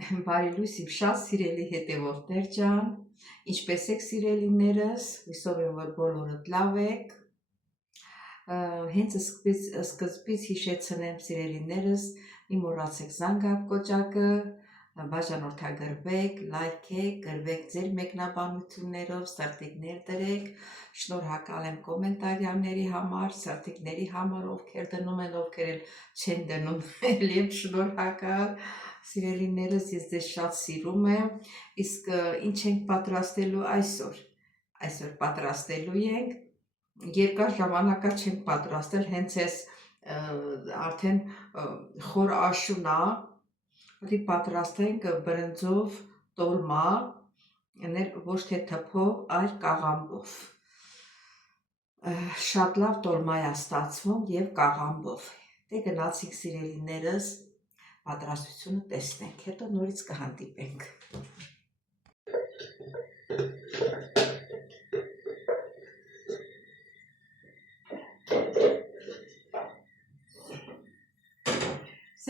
Բարի լույս իմ շատ սիրելի հետևորդներ ջան, ինչպես եք սիրելիներս, հույսով եմ, որ բոլորդ լավ եք, հենց սկզբից հիշեցնեմ սիրելիներս, մի մոռացեք զանգակ կոճակը, բաժանորդագրվեք, լայքեք, գրվեք ձեր մեկնաբանություններով, սրտիկներ դրեք, շնորհակալ եմ կոմենտարյանների համար, սրտիկների համար, ովքեր դնում են, ովքեր չեն դնում, ելի շնորհակալ, սիրելիներս, ես ձեզ շատ սիրում եմ, իսկ ինչ ենք պատրաստելու այսօր, այսօր պատրաստելու ենք, երկար ժամանակա չենք պատրաստել, հենց ես արդեն խոր աշուն է, Ուտի պատրաստենք բրնձով տոլմա, ոչ թե թփով, այլ կաղամբով, շատ լավ տոլմա է ստացվում և կաղամբով, դե գնացինք սիրելիներս, պատրաստությունը տեսնենք, հետո նորից կհանդիպենք։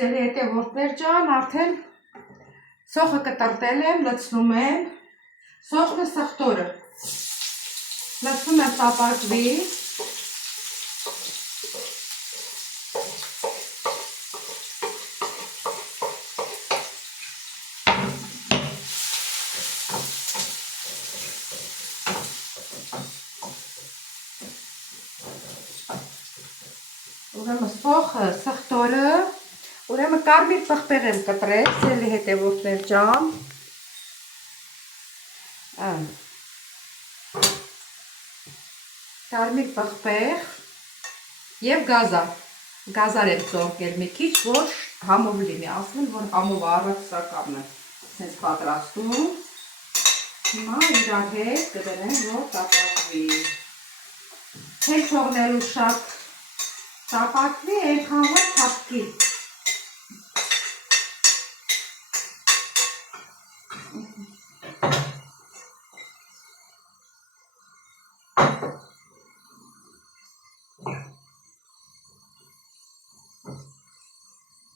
Սիրելի հետևորդներ ջան, արդեն սոխը կտրտել եմ, լցնում եմ, սոխը սխտորը, լցնում եմ տապակվի, ուրեմն սոխը սխտորը, ուրեմն կարմիր պղպեղ եմ կտրել, սիրելի հետևորդներ ջան, կարմիր պղպեղ և գազար եմ ծորկել մի քիչ, որ համով լինի, ասել, որ համով առաքսակամն է սենց պատրաստում, հիմա իրար հետ կդնեմ, որ տապակվի, չենք թողնելու շատ տապակվի, այնքան որ թափկի,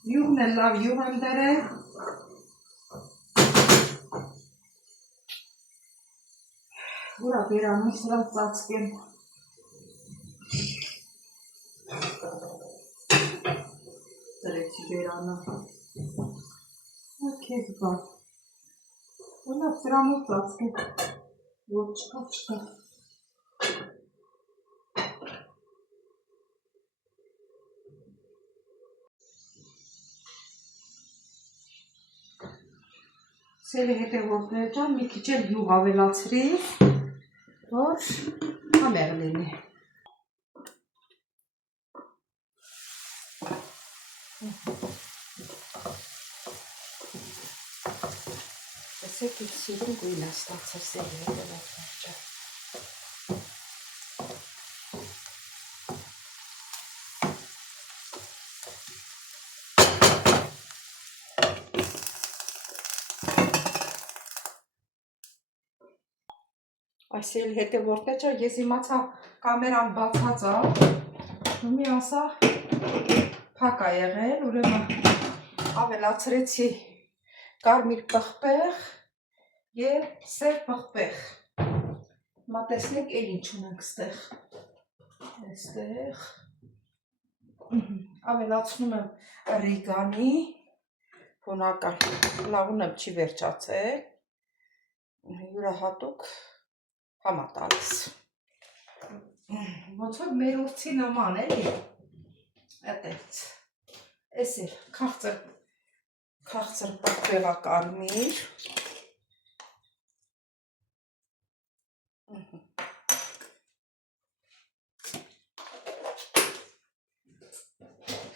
յուղն է լավ յուղ եմ դրել, ուրա բերանում սրան ծածկեմ, ծրեցի բերանը, կեզ բան, ուրա սրանով ծածկեմ, որ չկա, Սիրելի հետևորդներ ջան, մի քիչ էլ յուղ ավելացրի, որ համեղ լինի։ Տեսեք իմ սիրուն գույն է ստացել, սիրելի հետևորդներ ջան։ Այսել հետևորդներ ջան, ես իմացա կամերան բացած է, մի ասա փակ է եղել, ուրեմն ավելացրեցի կարմիր պղպեղ և սև պղպեղ։ Հիմա տեսնենք էլ ինչ ունենք ստեղ։ Այստեղ ավելացնում եմ ռիգանի, հունական, լավուն եմ չի վերջացել, յուրահատուկ համատալիս։ Ոնց որ մեր ուրցի նման էլի, այդպես, էս էլ քաղցր պղպեղա կարմիր,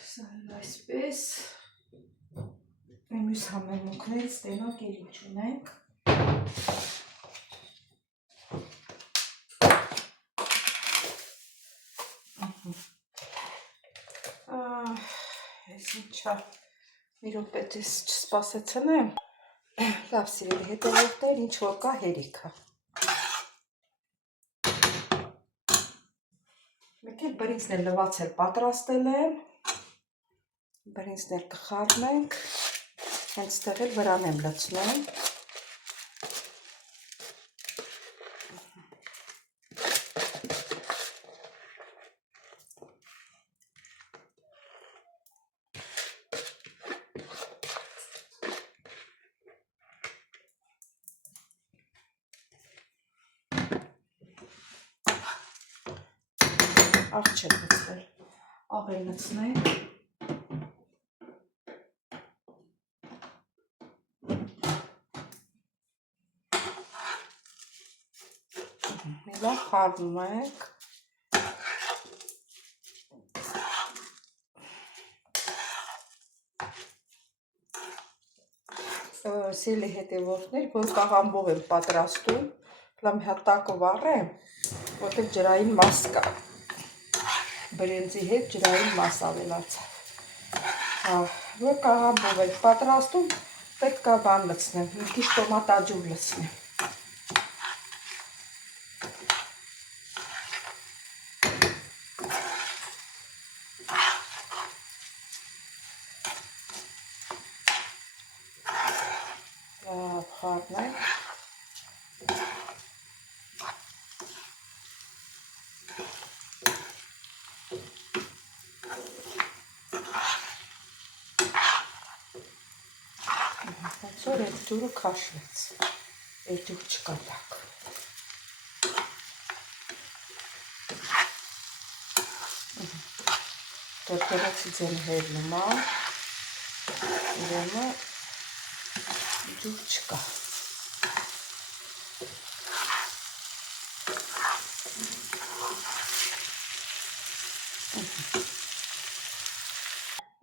սա էլ այսպես, մյուս համեմունքներից տենակ էլ ինչ ունենք, ես ինչա մի րոպետիս չսպասեցնեմ, լավ սիրելի հետևորդներ, ինչ որ կա հերիքը։ Մեկ էլ բրինձն էլ լվացել պատրաստել եմ, բրինձն էլ կխառնենք, Հենց տեղ էլ վրան եմ լցնում։ Աղ չեմ լցվել, աղ եմ լցնել։ Լավ խառնում ենք։ Սիրելի հետևորդներ, որ կաղամբով եմ պատրաստում, լավ մի հատ տակը վառեմ, որտեղ ջրային մաս կա։ Բրենձի հետ ջրային մաս ավելացավ։ Որ կաղամբով եմ պատրաստում, պետք է բան լցնեմ, մի քիչ տոմատաջուր լցնեմ։ Խառնեմ։ Այսօր այդ ջուրը քաշվեց, այդ ջուր չկա տակ։ Դրդերացի ձեն հերնում է, իրենը ջուր չկա։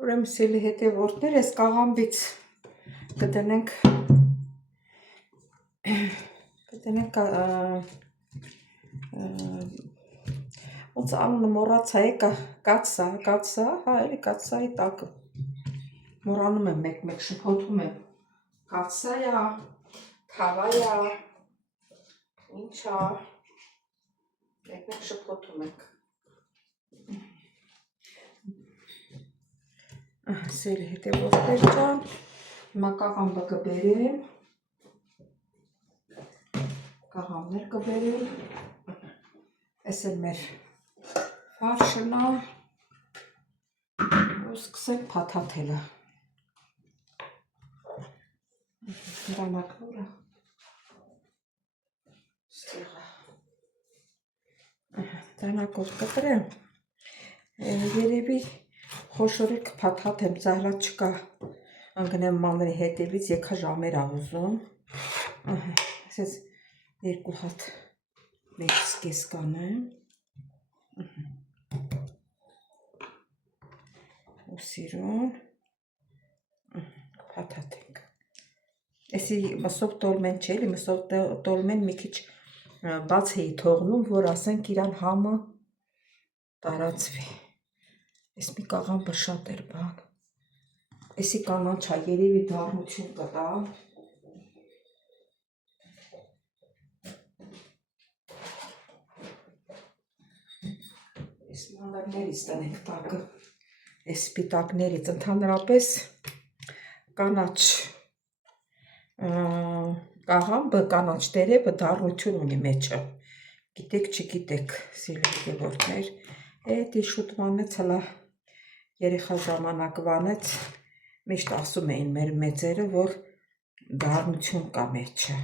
Ուրեմն սիրելի հետևորդներ, այս կաղամբից կդնենք ոնց անունը մոռացա է, կացսա, հա, էլի կացսայի տակը։ Մոռանում եմ մեկ-մեկ շփոթում եմ։ Կացսայա, թավայա, ինչա, մեկ-մեկ շփոթում ենք։ Սիրելի հետևորդներ ջան, հիմա կաղամբը կբերեմ, կաղամբներ կբերեմ, այս էլ մեր ֆարշն է, ու սկսենք փաթաթելը։ Դրանակնորը ստեղը։ Դրանակով կտրեմ, երևի խոշորի կփաթաթեմ, ծայրած չկա, անգնեմ մանրի հետևից եկա ժամեր ավուզում, ասես երկու հատ մեկ սկես կանեմ, ու սիրուն, կփաթաթենք, էսի մսով տոլմեն չէ, էլի մսով տոլմեն մի քիչ բաց էի թողնում, որ ասենք իրան համը տարածվի, ես մի կաղամբը շատ էր բան, էսի կանաչա երևի դառնություն կտա, ես մանրներից տնենք տակը, ես սպիտակներից, ընդհանրապես կանաչ կաղամբը, կանաչ տերևը դառնություն ունի մեջը, գիտեք չգիտեք, սիրելի հետևորդներ, էդի շուտ վանեց, հլա երեխա ժամանակ վանեց, միշտ ասում էին մեր մեծերը, որ դառնություն կա մեջը։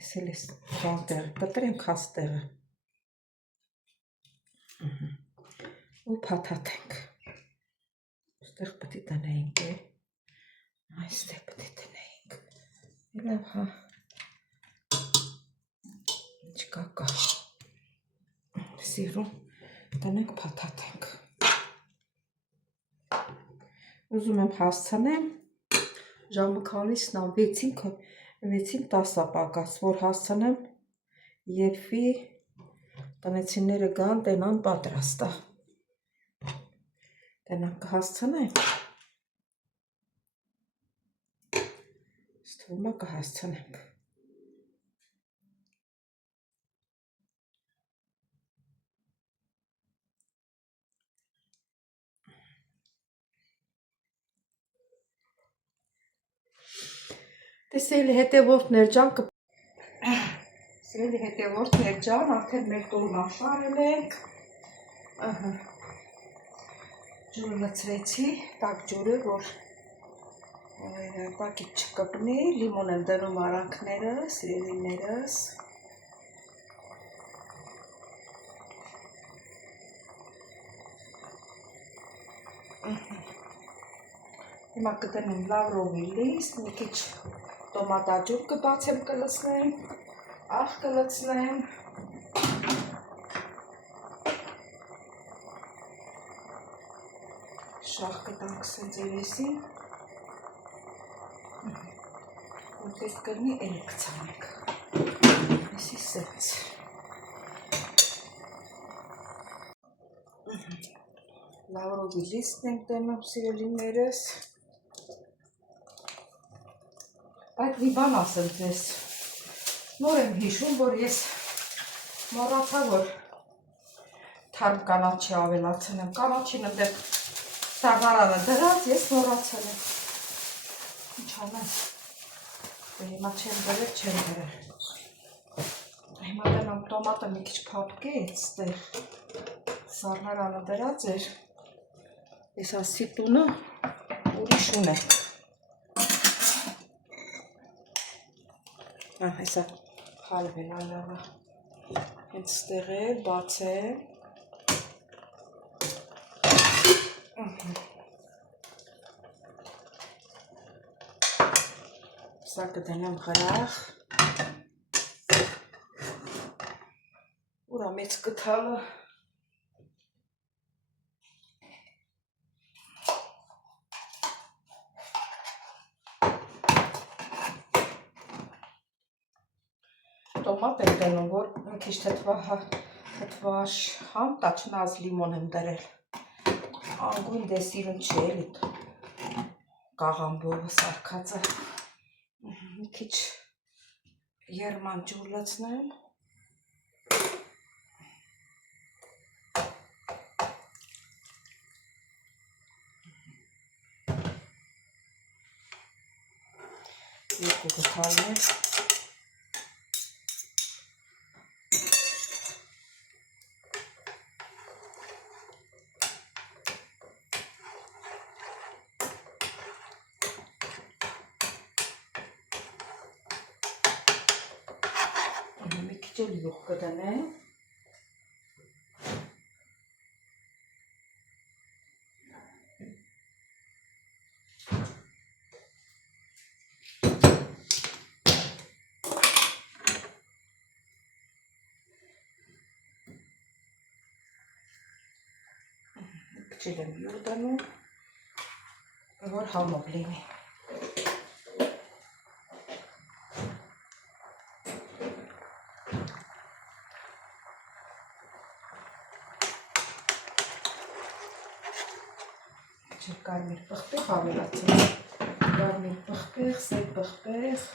Ես էլ ես բանտեղը կտրենք հաստեղը ու փաթաթենք։ Այստեղ պետք է տնեինք, այստեղ պետք է տնեինք։ Լավ, հա։ Ինչ կա։ Սիրուն տնենք փաթաթենք։ Ուզում եմ հասցնեմ, ժամը քանիսն է 6-ին 10 պակաս, որ հասցնեմ եփվի, տնեցիները գան, տենան պատրաստ է։ Տենան կհասցնեմ։ Ստվումա կհասցնենք։ Տեսելի հետևորդներ ջան, սիրելի հետևորդներ ջան, արդեն մեր տունն աշխարհել ենք։ Ահա։ Ջուրը լցրեցի, տաք ջուրը, որ տակից չկպնի, լիմոն եմ դնում արանքները, սիրելիներս։ Հիմա կդնեմ լավրովի լիստ, մի քիչ տոմատաջուր կբացեմ կլցնեմ, աղ կլցնեմ։ Շաղ կտանք սենց երեսին, որ պետք կլինի էլի կցանենք, այսի սենց։ Լավրովի լիստն ենք դնում սիրելիներս։ Այդ մի բան ասեմ ձեզ, նոր եմ հիշում, որ ես մոռացա, որ թարմ կանաչի ավելացնեմ, կանաչին ընդեղ սավարանը դրած, ես մոռացել եմ, ինչ անեմ, հիմա չեմ դրել, չեմ դրել, հիմա դնամ տոմատը մի քիչ փափկեց, սառնարանը դրած էր, ես ասի տունը ուրիշ ունե։ Հեսա խալվել ալավա, հենց ստեղել, բացել, սա կդնեմ խրախ, ուրա մեծ կթալը, տոմատ եմ դնում, որ մի քիչ թթվաշ համտա, չնայած լիմոն եմ դրել, անգույն դե սիրուն չի էլի կաղամբովը սարքածը, մի քիչ երման ջուր լցնեմ, երկու գթալներ, յուղ կդնեմ, քիչ եմ յուղ դնում, որ համով լինի։ Կարմիր պղպեղ ավելացել, կարմիր պղպեղ, սև պղպեղ,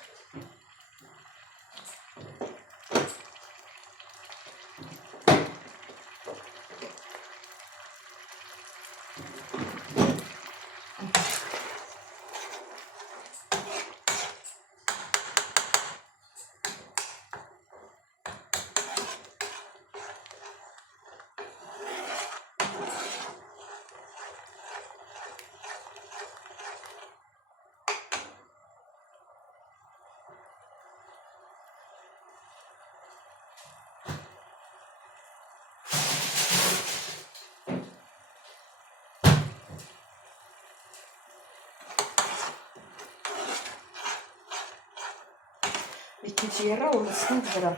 մի քիչ եռա ու լցնենք վրա։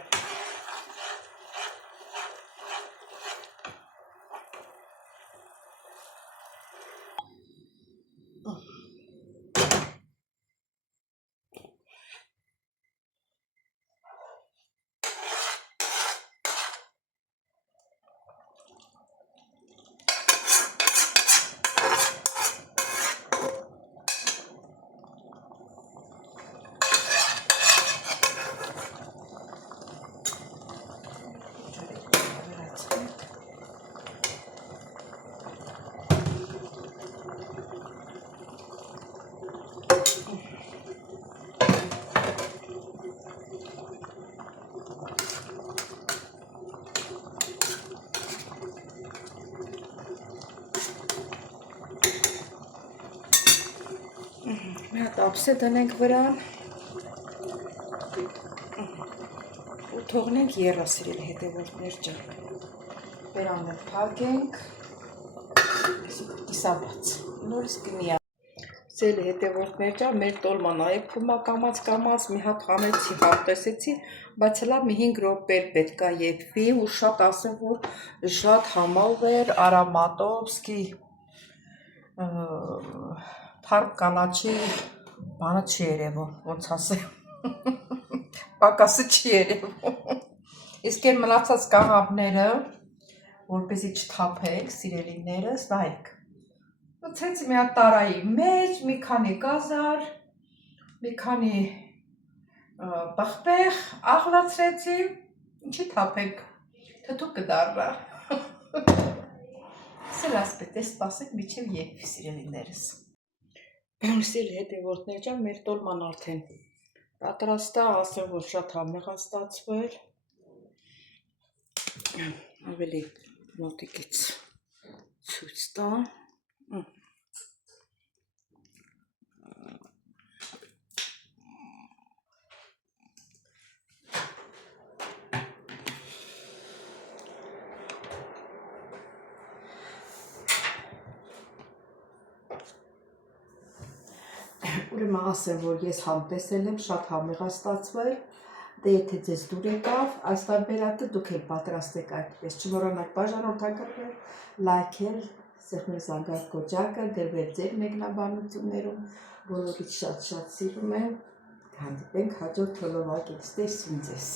Մի հատ ափսե դնենք վրան ու թողնենք եռասիրել հետևորդներ ջան։ Վերան էլ փակենք, կիսաբաց, նորից կնի։ Սել հետևորդներ ջան, մեր տոլման այ փումա կամած մի հատ խանեցի, հարտեսեցի, բայց հլա մի 5 րոպե պետք է եփվի ու շատ ասեմ, որ շատ համով էր, արամատով, սկի թարմ կանաչի բանը չի երևում, ոնց ասեմ, պակասը չի երևում։ Իսկ այն մնացած կաղապները, որպեսզի չթափենք, սիրելիներս, նայեք։ Ցեցի մի հատ տարայի մեջ, մի քանի գազար, մի քանի պղպեղ, աղլացրեցի, ինչի թափենք, թթու կդառնա։ Սել ասպետ է սպասենք միջև եփվի սիրելիներս։ Սիրելի հետևորդներ ջան, մեր տոլման արդեն պատրաստ է, ասեմ, որ շատ համեղ է ստացվել։ Ավելի մոտիկից ցույց տամ։ Ուրեմն ասեմ, որ ես համտեսել եմ, շատ համեղ է ստացվել, դե եթե ձեզ դուր եկավ, այս տարբերակը դուք էլ պատրաստեք այդպես, չմոռանաք բաժանորդագրել, լայքել, սեղմել զանգակ կոճակը, գրվել ձեր մեկնաբանություններում, բոլորից շատ սիրում եմ, հանդիպենք հաջորդ հոլովակից, տեսնում ձեզ։